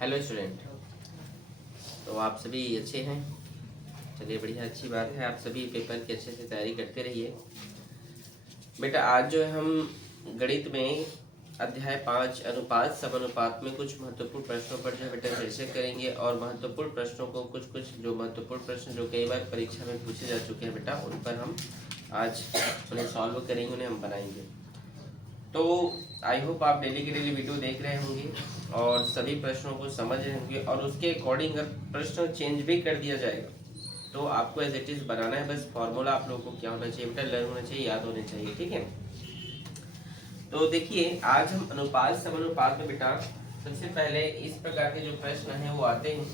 Hello student. तो आप सभी अच्छे हैं? चलिए बढ़िया, अच्छी बात है। आप सभी पेपर की अच्छे से तैयारी करते रहिए। बेटा आज जो है हम गणित में अध्याय 5 अनुपात समानुपात में कुछ महत्वपूर्ण प्रश्नों पर जो है बेटा चर्चा करेंगे और महत्वपूर्ण प्रश्नों को कुछ जो महत्वपूर्ण प्रश्न जो कई बार परीक्षा में पूछे जा चुके हैं बेटा, उन पर हम आज उन्हें सॉल्व करेंगे, उन्हें हम बनाएंगे। तो आई होप आप डेली के डेली वीडियो देख रहे होंगे और सभी प्रश्नों को समझ रहे होंगे, और उसके अकॉर्डिंग अगर प्रश्न चेंज भी कर दिया जाएगा तो आपको एज इट इज बनाना है। बस फॉर्मूला आप लोगों को क्या होना चाहिए बेटा, लर्न होना चाहिए, याद होने चाहिए। ठीक है, तो देखिए आज हम अनुपात समानुपात में बेटा सबसे पहले इस प्रकार के जो प्रश्न हैं वो आते हैं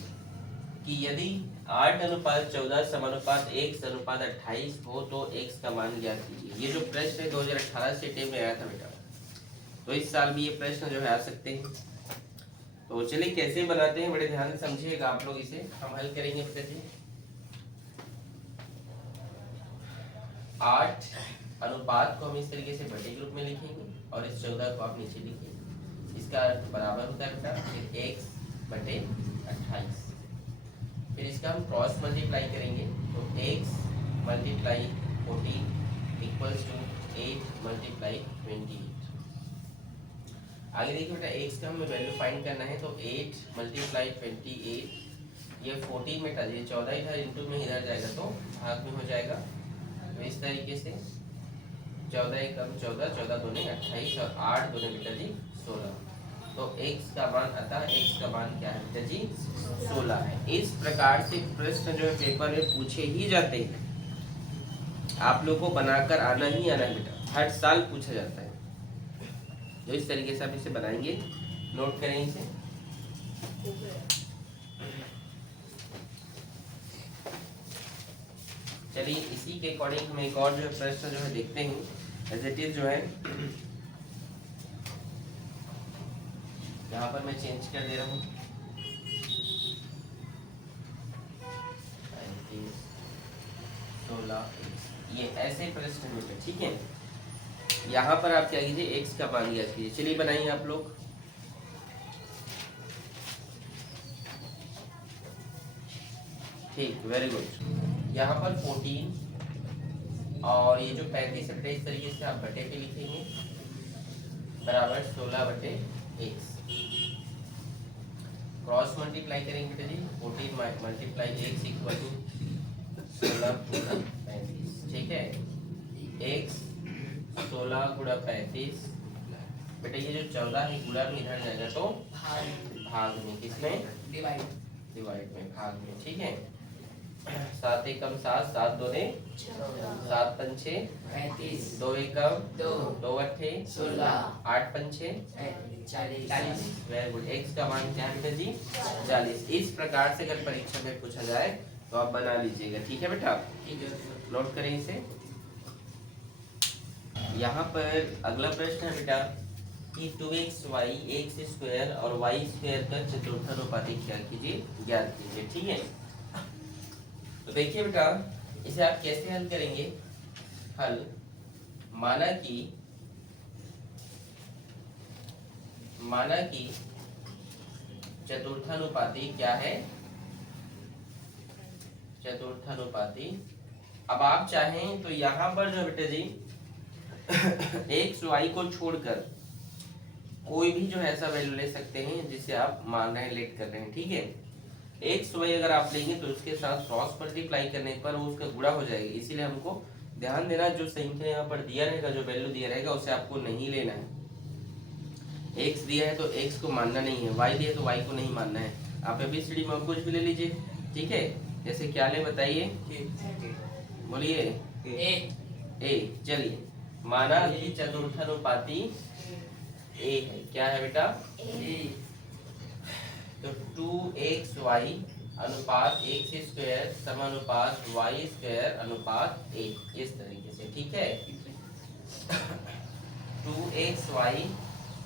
कि यदि 8:14 समानुपात 1:28 हो तो x का मान ज्ञात कीजिए। ये जो प्रश्न है 2018 से टेम में आया था बेटा, तो इस साल भी ये प्रश्न जो है आ सकते हैं। तो चलिए कैसे बनाते हैं, बड़े ध्यान से समझिएगा आप लोग। इसे हम हल करेंगे बेटा जी। 8 अनुपात को हम इस तरीके से बटे के रूप में लिखेंगे और इस 14 को आप नीचे लिखेंगे। इसका अर्थ बराबर होता है बेटा फिर x/28। फिर इसका हम क्रॉस मल्टीप्लाई करेंगे तो x × 14 = 8 × 28। आगे देखिए बेटा x का हमें वैल्यू फाइंड करना है तो 8 × 28, ये 14 में था, ये 14 ही था, इनटू में इधर जाएगा तो भाग में हो जाएगा। तो इस तरीके से 14 × 14, 14 दूनी 28 और 8 दूनी बेटा जी 16। तो x का मान अतः x का मान क्या है बेटा जी 16 है। इस प्रकार से प्रश्न जो है पेपर में पूछे ही जाते हैं। आप लोग को बनाकर आना ही आना है बेटा, हर साल पूछा जाता है। तो इस तरीके से आप इसे बनाएंगे, नोट करें इसे। चलिए इसी के अकॉर्डिंग हम एक और जो है प्रश्न जो है देखते हैं। एज इट इज जो है यहाँ पर मैं चेंज कर दे रहा हूँ 16, ये ऐसे प्रश्न होते, ठीक है। यहाँ पर आप क्या कीजिए, x का मान ज्ञात कीजिए। चलिए बनाइए आप लोग। ठीक, वेरी गुड। यहाँ पर 14 और ये जो 35 है इस तरीके से आप बटे पे लिखेंगे बराबर 16/x। क्रॉस मल्टीप्लाई करेंगे बेटा जी, 14 × x = 16 × 35। ठीक है, x 16 × 35 बेटा, ये जो 14 है गुणा में इधर जाएगा तो भाग में, किसमें डिवाइड में, भाग में। ठीक है, 7 एकम 7, 7 दूने 7 पंचे 2 एकम 2 अट्ठे 8 पंचे 40। Very good. x का मान क्या है बेटा जी 40। इस प्रकार से अगर परीक्षा में पूछा जाए तो आप बना लीजिएगा। ठीक है बेटा, नोट करें इसे। यहाँ पर अगला प्रश्न है बेटा कि 2xy x² और y² का चतुर्थानुपाती क्या कीजिए, ज्ञात कीजिए। ठीक है, तो देखिए बेटा इसे आप कैसे हल करेंगे। हल माना कि चतुर्थानुपाती क्या है, चतुर्थानुपाती। अब आप चाहें तो यहाँ पर जो बेटा जी एक्स वाई को छोड़कर कोई भी जो है ऐसा वैल्यू ले सकते हैं जिसे आप मान रहे हैं, लेट कर रहे हैं। ठीक है, एक्स वाई अगर आप लेंगे तो उसके साथ क्रॉस मल्टीप्लाई करने पर वो उसका गुणा हो जाएगा। इसीलिए हमको ध्यान देना, जो संख्या यहाँ पर दिया रहेगा, जो वैल्यू दिया रहेगा उसे आपको नहीं लेना है। एक्स दिया है तो एक्स को मानना नहीं है, वाई दिया है तो वाई को नहीं मानना है। आप एबीसीडी में कुछ भी ले लीजिए। ठीक है, जैसे क्या ले बताइए, बोलिए ए। चलिए माना कि चतुर्थानुपाती ए है, क्या है बेटा ए। तो 2xy अनुपात x² समानुपात y² अनुपात a, इस तरीके से। ठीक है, 2xy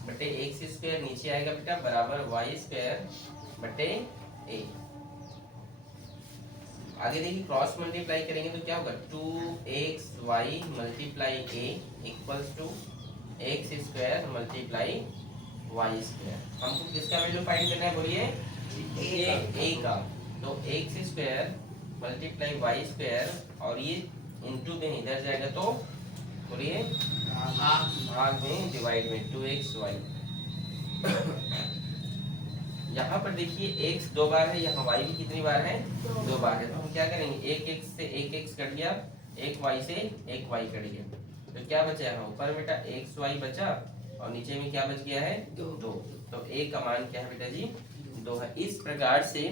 बटे x² नीचे आएगा बेटा बराबर y² बटे a। आगे देखिए क्रॉस मल्टीप्लाई करेंगे तो क्या होगा, 2xy × a = x² × y²। हमको किसका वैल्यू फाइंड करना है, बोलिए ए का, तो X square multiply Y square और ये इंटू में इधर जाएगा तो बोलिए भाग में डिवाइड में 2xy। यहाँ पर देखिए x 2 बार है, यहाँ y भी कितनी बार है 2 बार है, तो हम क्या करेंगे एक x से एक x कट गया, एक y से एक y कट गया, तो क्या बचा यहाँ ऊपर बेटा xy बचा और नीचे में क्या बच गया है 2, तो a का मान क्या है बेटा जी 2 है। इस प्रकार से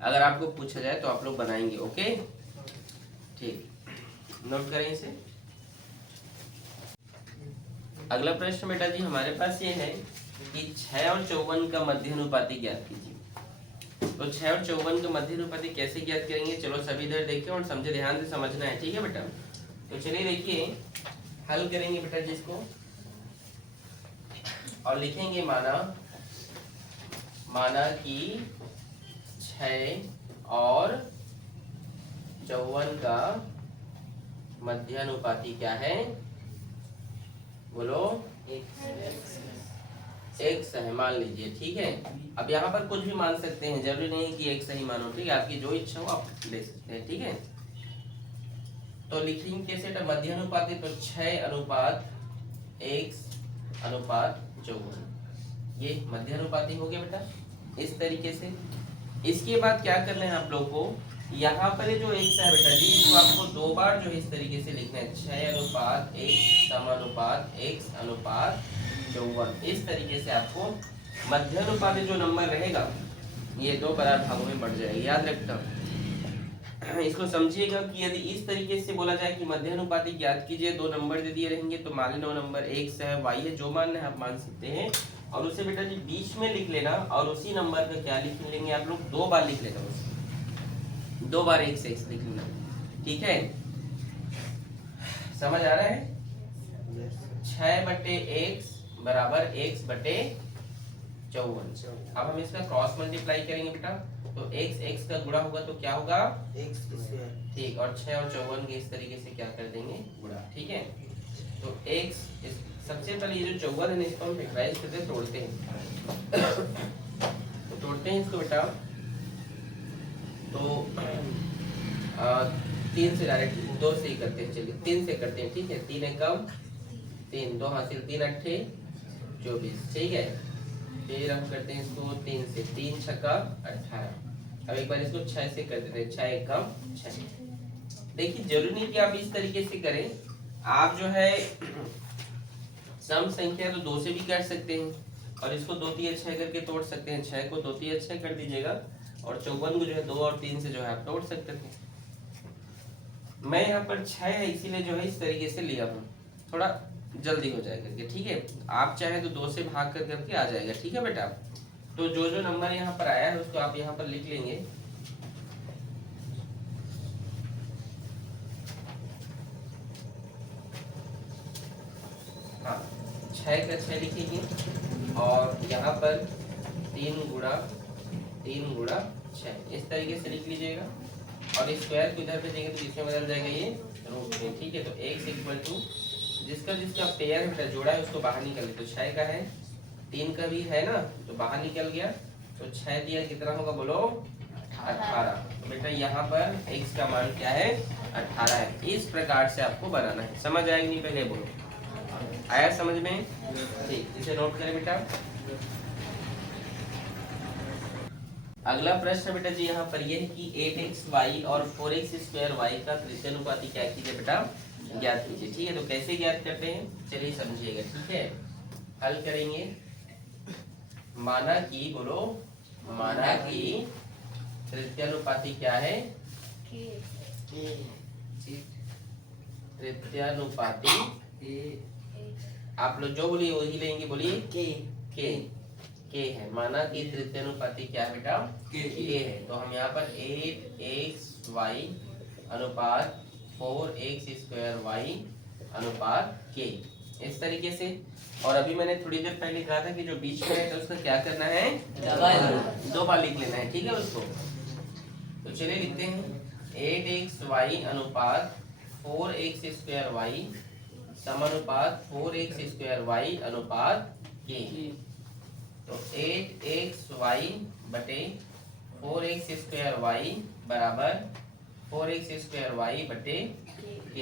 अगर आपको पूछा जाए तो आप लोग बनाएंगे। ओके ठीक, नोट करें इसे। अगला प्रश्न बेटा जी हमारे पास ये है कि 6 और 54 का मध्य अनुपाती ज्ञात कीजिए। तो 6 और 54 का मध्य अनुपाती कैसे ज्ञात करेंगे, चलो सभी इधर देखें और समझे, ध्यान से समझना है, ठीक है बेटा। तो चलिए देखिए हल करेंगे बेटा जी इसको और लिखेंगे माना कि 6 और 54 का मध्य अनुपाती क्या है, बोलो एक्स है मान लीजिए, ठीक है। अब यहाँ पर कुछ भी मान सकते हैं, जरूरी नहीं है कि एक सही मानो, ठीक है, आपकी जो इच्छा हो आप ले सकते हैं, ठीक है। तो लिखेंगे कैसे मध्य अनुपाती, तो 6 अनुपात x अनुपात 54, ये मध्य अनुपाती हो गया बेटा इस तरीके से। इसके बाद क्या करना है आप लोगों को, यहाँ पर जो x है बेटा जी इसको आपको 2 बार जो है इस तरीके से लिखना है, 6 अनुपात x समानुपात x अनुपात 54, इस तरीके से आपको मध्य अनुपाती जो नंबर रहेगा ये 2 बराबर भागों में बढ़ जाएगा, याद रखना। इसको समझिएगा कि यदि इस तरीके से बोला जाए कि मध्य अनुपाती ज्ञात कीजिए, 2 नंबर दे दिए रहेंगे, तो मान लो नंबर x है y है, जो मानना है आप मान सकते हैं, और उसे बेटा जी बीच में लिख लेना और उसी नंबर का क्या लिख लेंगे आप लोग 2 बार लिख लेना, उसे 2 बार x लिख लेना, ठीक है। समझ आ रहा है, 6/x बराबर x/54। अब हम इसका क्रॉस मल्टीप्लाई करेंगे बेटा, तो x का गुणा होगा तो क्या होगा x स्क्वायर, ठीक, और 6 और 54 के इस तरीके से क्या कर देंगे गुणा, ठीक है। तो x सबसे पहले ये जो 54 है इसको हम फैक्टराइज करके तोड़ते हैं, तो तोड़ते हैं इसको बेटा, तो 3 से डायरेक्ट 2 से ही करते हैं, चलिए 3 से करते हैं, ठीक है। 3 एकम 3, 2 हासिल 3 अट्ठे 24, ठीक है। फिर हम करते हैं इसको 3 से, 3 छक्का 18। अब एक बार इसको 6 से कर देते हैं, 6 एकम 6। देखिए जरूरी नहीं कि आप इस तरीके से करें, आप जो है सम संख्या तो 2 से भी कर सकते हैं और इसको 2 3 6 करके तोड़ सकते हैं, 6 को 2 3 6 कर दीजिएगा और 54 को जो है 2 और 3 से जो है आप तोड़ सकते थे। मैं यहाँ पर 6 है इसीलिए जो है इस तरीके से लिया हूँ, थोड़ा जल्दी हो जाएगा, ठीक है। आप चाहे तो 2 से भाग कर करके आ जाएगा, ठीक है बेटा। तो जो जो नंबर यहाँ पर आया है उसको आप यहाँ पर लिख लेंगे। हाँ 6 का 6 लिखेंगे और यहाँ पर 3 गुणा 6 इस तरीके से लिख लीजिएगा और स्क्वायर को इधर पे देंगे तो इसमें बदल जाएगा ये रूट में, ठीक है। तो x इक्वल टू जिसका पेयर बेटा जोड़ा है उसको बाहर निकल, तो 6 का है 3 का भी है ना, तो बाहर निकल गया, तो 6 दिया कितना होगा बोलो 18। तो बेटा यहाँ पर x का मान क्या है 18 है। इस प्रकार से आपको बनाना है, समझ आएगी नहीं पहले बोलो, आया समझ में, ठीक, इसे नोट करें बेटा। अगला प्रश्न बेटा जी यहाँ पर यह है कि 8xy और 4x² y का तृतीय अनुपाती क्या कीजिए बेटा ज्ञात कीजिए, ठीक है। तो कैसे ज्ञात करते हैं चलिए समझिएगा, ठीक है। हल करेंगे, माना कि तृतीय अनुपाती क्या है, तृतीय अनुपाती आप लोग जो बोलिए वही लेंगे, बोलिए के है। माना कि तृतीय अनुपाती क्या है बेटा के है, तो हम यहाँ पर 8xy अनुपात 4x² y अनुपात के, इस तरीके से। और अभी मैंने थोड़ी देर पहले कहा था कि जो बीच में है तो उसका क्या करना है 2 बार लिख लेना है, ठीक है उसको। तो चलिए लिखते हैं 8xy अनुपात 4x² y समानुपात 4x² y अनुपात के। तो 8xy बटे 4x² y बराबर 4x² y बटे k।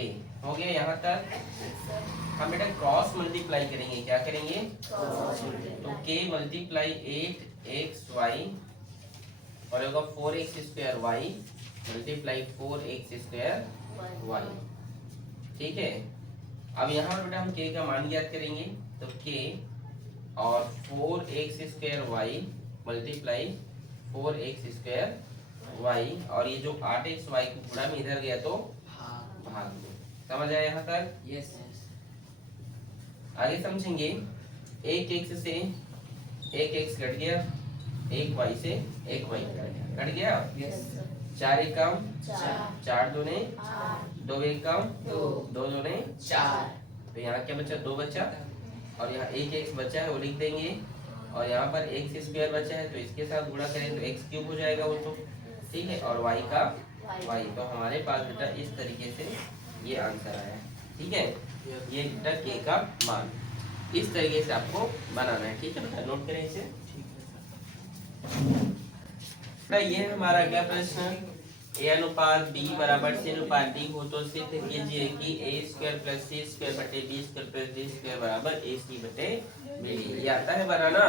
हो गया यहाँ तक। हम बेटा क्रॉस मल्टीप्लाई करेंगे, क्या करेंगे? तो k मल्टीप्लाई 8xy और होगा 4x² y multiply 4x² y। ठीक है, अब यहाँ पर बेटा हम k का मान ज्ञात करेंगे, तो k और 4x² y multiply 4x² y और ये जो 8xy को गुणा में इधर गया तो भाग दो। समझ आया यहाँ तक? यस। आगे समझेंगे। एक x से एक x कट गया, एक y से एक y कट गया। यस। 4 एक कम 4 दूने 2 एक कम 2 दूने 4। तो यहाँ क्या बचा? 2 बचा और यहाँ एक x बचा है वो लिख देंगे और यहाँ पर x² बचा है तो इसके साथ गुणा करें तो x³ हो जाएगा वो तो। ठीक है, और y का y। तो हमारे पास बेटा इस तरीके से ये आंसर आया। ठीक है, ये बेटा k का मान इस तरीके से आपको बनाना है। ठीक है बेटा, नोट करें इसे। बेटा ये हमारा अगला प्रश्न, a अनुपात b बराबर c अनुपात d हो तो सिद्ध कीजिए कि a² + c² बटे b² + d² बराबर ac बटे bd। ये आता है बनाना?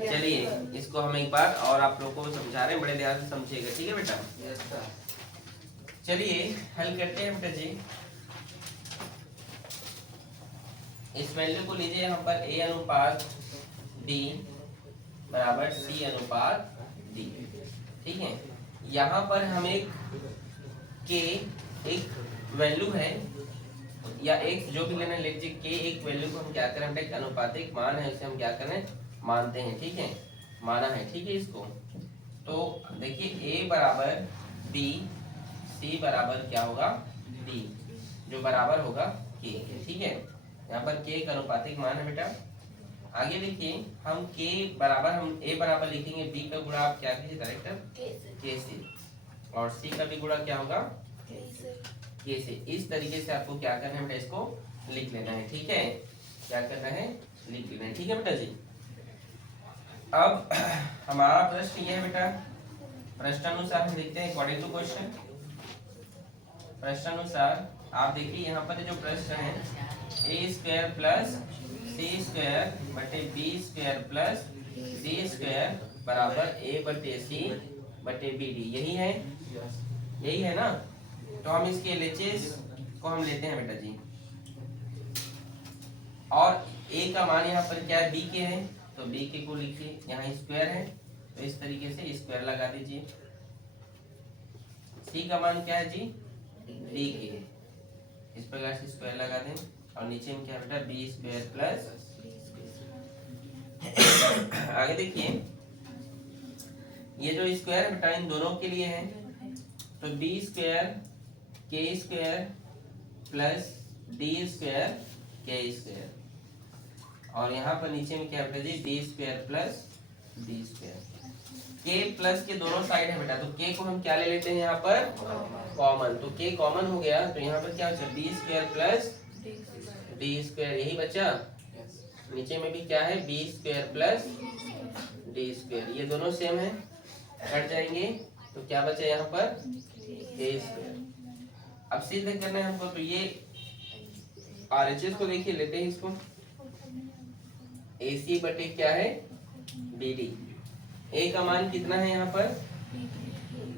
चलिए इसको हम एक बार और आप लोगों को समझा रहे हैं, बड़े ध्यान से समझिएगा। ठीक है बेटा? Yes sir. चलिए हल करते हैं बेटा जी। इस वैल्यू को लीजिए यहाँ पर a अनुपात d बराबर c अनुपात d। ठीक है, यहाँ पर हम एक k एक वैल्यू है या x जो भी लेना लिख लीजिए, k एक वैल्यू को हम क्या करें बेटा? एक अनुपातिक मान है, उसे हम क्या करें? मानते हैं। ठीक है, माना है। ठीक है, इसको तो देखिए a बराबर b, c बराबर क्या होगा? d, जो बराबर होगा k। ठीक है, यहाँ पर k एक अनुपातिक मान है बेटा। आगे देखिए, हम k बराबर हम a बराबर लिखेंगे b का गुणा आप क्या कीजिए डायरेक्ट k से, और c का भी गुणा क्या होगा? k से। इस तरीके से आपको क्या करना है बेटा? इसको लिख लेना है। ठीक है, क्या करना है? लिख लेना है। ठीक है बेटा जी। अब हमारा प्रश्न ये है बेटा, प्रश्नानुसार हम देखते हैं अकॉर्डिंग टू क्वेश्चन। प्रश्नानुसार आप देखिए यहाँ पर जो प्रश्न है, a² + c² बटे b² + d² बराबर a बटे c बटे bd। यही है, यही है ना? तो हम इसके LHS को हम लेते हैं बेटा जी, और a का मान यहाँ पर क्या है? b के है, तो b के को लिखिए। यहाँ स्क्वायर है तो इस तरीके से स्क्वायर लगा दीजिए। c का मान क्या है जी? b के है, इस प्रकार से स्क्वायर लगा दें और नीचे में क्या बेटा? b² plus. आगे देखिए, ये जो स्क्वायर है बेटा इन दोनों के लिए है, तो b² k² plus d² k², और यहाँ पर नीचे में क्या बेटा जी? d² plus d²। k plus के दोनों साइड है बेटा, तो k को हम क्या ले लेते हैं यहाँ पर? कॉमन। तो k कॉमन हो गया तो यहाँ पर क्या बचा? b² प्लस d², यही बचा। नीचे में भी क्या है? b² प्लस d², ये दोनों सेम है, कट जाएंगे तो क्या बचा यहाँ पर? a²। अब सिद्ध करना है हमको, तो ये RHS को देखिए, लेते हैं इसको। AC बटे क्या है? BD। A का मान कितना है यहाँ पर?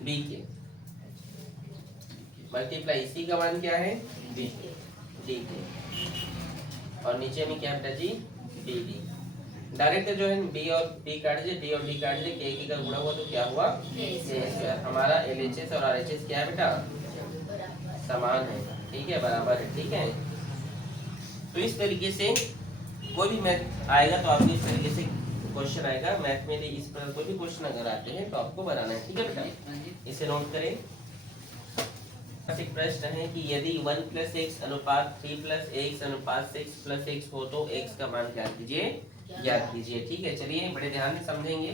B के मल्टीप्लाई C का मान क्या है? D के, और नीचे में क्या बेटा जी? BD। डायरेक्ट जो है B और B काट दीजिए, D और D काट दीजिए, K का गुणा हुआ तो क्या हुआ? k²। हमारा LHS और RHS क्या है बेटा? समान है। ठीक है, बराबर है। ठीक है, तो इस तरीके से कोई भी मैथ आएगा तो आपको इस तरीके से क्वेश्चन आएगा। मैथ में इस पर कोई भी क्वेश्चन अगर आते हैं तो आपको बनाना है। ठीक है बेटा, इसे नोट करें। एक प्रश्न है कि यदि 1 + x अनुपात 3 + x अनुपात 6 + x हो तो x का मान क्या कीजिए? ज्ञात कीजिए। ठीक है, चलिए बड़े ध्यान से समझेंगे।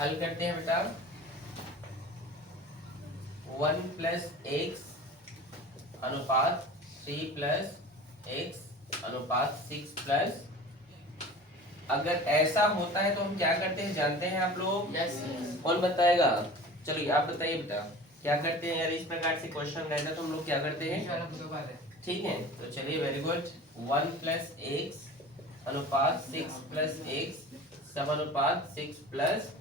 हल करते हैं बेटा। 1 + x अनुपात 3 + x अनुपात 6 + अगर ऐसा होता है तो हम क्या करते हैं जानते हैं आप लोग? यस कौन बताएगा? चलिए आप बताइए बेटा, क्या करते हैं यार? इस प्रकार से क्वेश्चन रहता तो हम लोग क्या करते हैं? ठीक है, तो चलिए वेरी गुड। 1 प्लस एक्स अनुपात 6 प्लस एक्स समानुपात 6 प्लस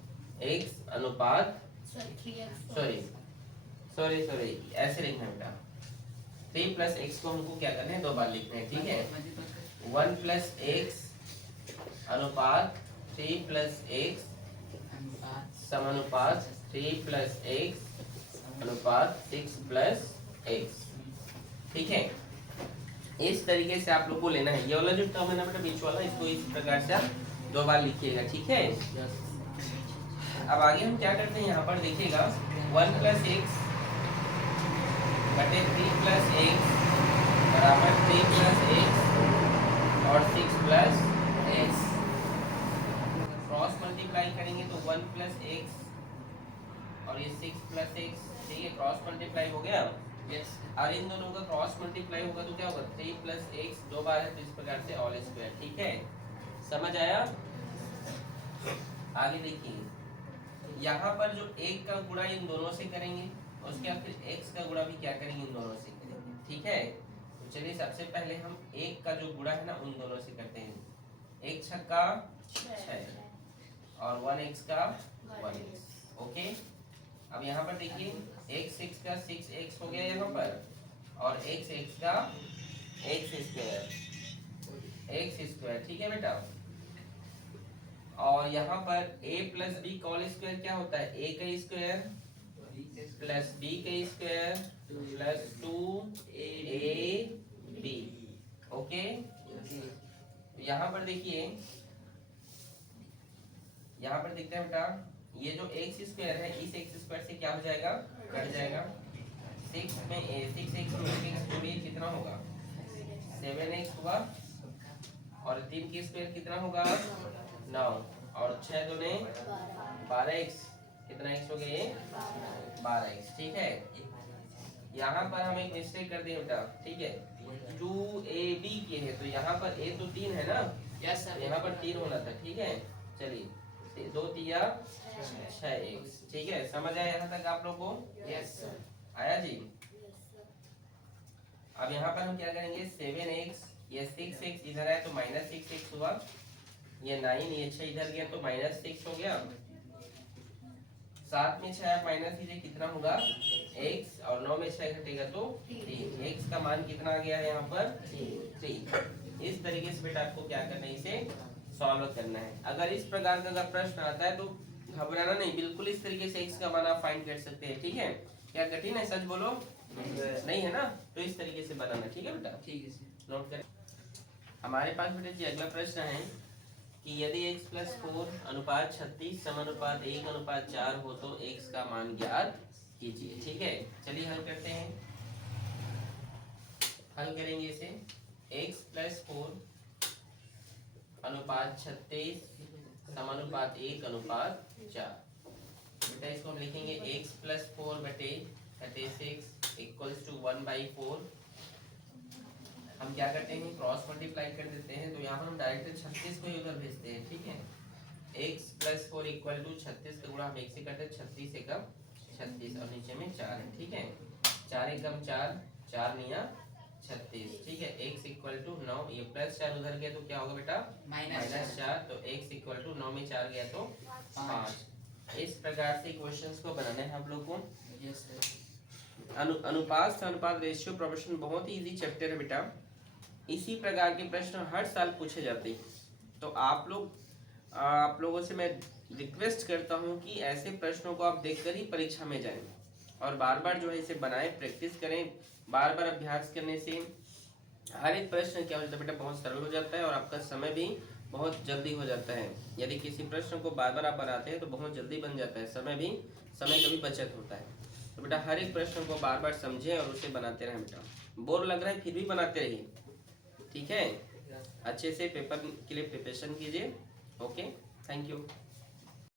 एक्स अनुपात सॉरी सॉरी सॉरी ऐसे लिखना है बेटा। 3 प्लस एक्स को हमको क्या करना है? 2 बार लिखना है, ठीक है। 1 प्लस एक्स अनुपात 3 प्लस एक्स समानुपात 3 प्लस एक्स अनुपात 6 प्लस एक्स, ठीक है। इस तरीके से आप लोग को लेना है। ये वाला जो टर्म है ना बेटा बीच वाला, इसको इस प्रकार से आप 2 बार लिखिएगा, ठीक है। अब आगे हम क्या करते हैं यहाँ पर देखिएगा, 1 प्लस एक्स बटे 3 प्लस एक्स बराबर 3 प्लस एक्स और 6 प्लस एक्स। क्रॉस मल्टीप्लाई करेंगे तो 1 प्लस एक्स और ये 6 प्लस एक्स, ठीक है, क्रॉस मल्टीप्लाई हो गया। यस और इन दोनों का क्रॉस मल्टीप्लाई होगा तो क्या होगा? 3 प्लस एक्स 2 बार है तो इस प्रकार से ऑल स्क्वायर, ठीक है। समझ आया? आगे देखिए, यहाँ पर जो एक का गुणा इन दोनों से करेंगे, उसके बाद फिर एक्स का गुणा भी क्या करेंगे? इन दोनों से करेंगे, ठीक है। तो चलिए सबसे पहले हम एक का जो गुणा है ना उन दोनों से करते हैं। एक छक्का 6 और 1 एक्स का 1 एक्स, ओके। अब यहाँ पर देखिए, एक्स 6 का 6 एक्स हो गया यहाँ पर और एक्स एक्स का एक्स स्क्वायर, ठीक है बेटा। और यहाँ पर a प्लस बी का होल स्क्वायर क्या होता है? a का स्क्वायर प्लस b का स्क्वायर प्लस 2ab, ओके। यहाँ पर देखिए, यहाँ पर देखते हैं बेटा, ये जो एक्स स्क्वायर है इस एक्स स्क्वायर से क्या हो जाएगा? कट जाएगा। 6 में 6 एक्स में कितना होगा? 7x हुआ और 3 की स्क्वायर कितना होगा? 9 और 6 दूने 12x, कितना x हो गया? ये 12x, ठीक है। यहाँ पर हम एक मिस्टेक कर दिए बेटा, ठीक है। 2ab के है तो यहाँ पर a तो 3 है ना, यस सर, यहाँ पर 3 होना था, ठीक है। चलिए 2 तिया 6x, ठीक है। समझ आया यहाँ तक आप लोग को? यस सर, आया जी? अब यहाँ पर हम क्या करेंगे? 7x, ये 6x इधर आया तो माइनस 6x हुआ, ये 9, ये 6 इधर गया तो माइनस 6 हो गया। 7 में 6 आप माइनस कीजिए, कितना होगा? x और 9 में 6 घटेगा तो 3। x का मान कितना आ गया है यहाँ पर? 3। इस तरीके से बेटा आपको क्या करना है? इसे सॉल्व करना है। अगर इस प्रकार का अगर प्रश्न आता है तो घबराना नहीं, बिल्कुल इस तरीके से x का मान आप फाइंड कर सकते हैं, ठीक है। क्या कठिन है? सच बोलो, नहीं है ना? तो इस तरीके से बनाना, ठीक है बेटा। ठीक है सर। नोट करें। हमारे पास बेटा जी अगला प्रश्न है कि यदि x प्लस 4 अनुपात 36 समानुपात 1 अनुपात 4 हो तो x का मान ज्ञात कीजिए, ठीक है। चलिए हल करते हैं। हल करेंगे इसे। x प्लस 4 अनुपात 36 समानुपात 1 अनुपात 4। बेटा इसको हम लिखेंगे x प्लस 4 बटे 36 इक्वल्स टू 1/4। हम क्या करते हैं? क्रॉस मल्टीप्लाई कर देते हैं, तो यहाँ हम डायरेक्ट 36 को ही उधर भेजते हैं, ठीक है। x प्लस 4 इक्वल टू 36 का गुणा हम 1 से करते हैं, 36 एकम 36 और नीचे में 4 है, ठीक है। 4 एकम 4, 4 निया 36, ठीक है। x इक्वल टू 9, ये प्लस 4 उधर गया तो क्या होगा बेटा? माइनस 4, तो x इक्वल टू 9 में 4 गया तो 5। इस प्रकार से क्वेश्चंस को बनाना है आप लोग को। Yes sir. अनुपात से अनुपात रेशियो प्रोपोर्शन बहुत ही इजी चैप्टर है बेटा। इसी प्रकार के प्रश्न हर साल पूछे जाते हैं। तो आप लोगों से मैं रिक्वेस्ट करता हूं कि ऐसे प्रश्नों को आप देखकर ही परीक्षा में जाएं और बार बार जो है इसे बनाएं, प्रैक्टिस करें। बार बार अभ्यास करने से हर एक प्रश्न क्या हो जाता है बेटा? बहुत सरल हो जाता है और आपका समय भी बहुत जल्दी हो जाता है। यदि किसी प्रश्न को बार बार आप बनाते हैं तो बहुत जल्दी बन जाता है, समय का भी बचत होता है। तो बेटा हर एक प्रश्न को बार बार समझें और उसे बनाते रहें बेटा। बोर लग रहा है फिर भी बनाते रहिए, ठीक है। अच्छे से पेपर के लिए प्रिपरेशन कीजिए। Okay, thank you.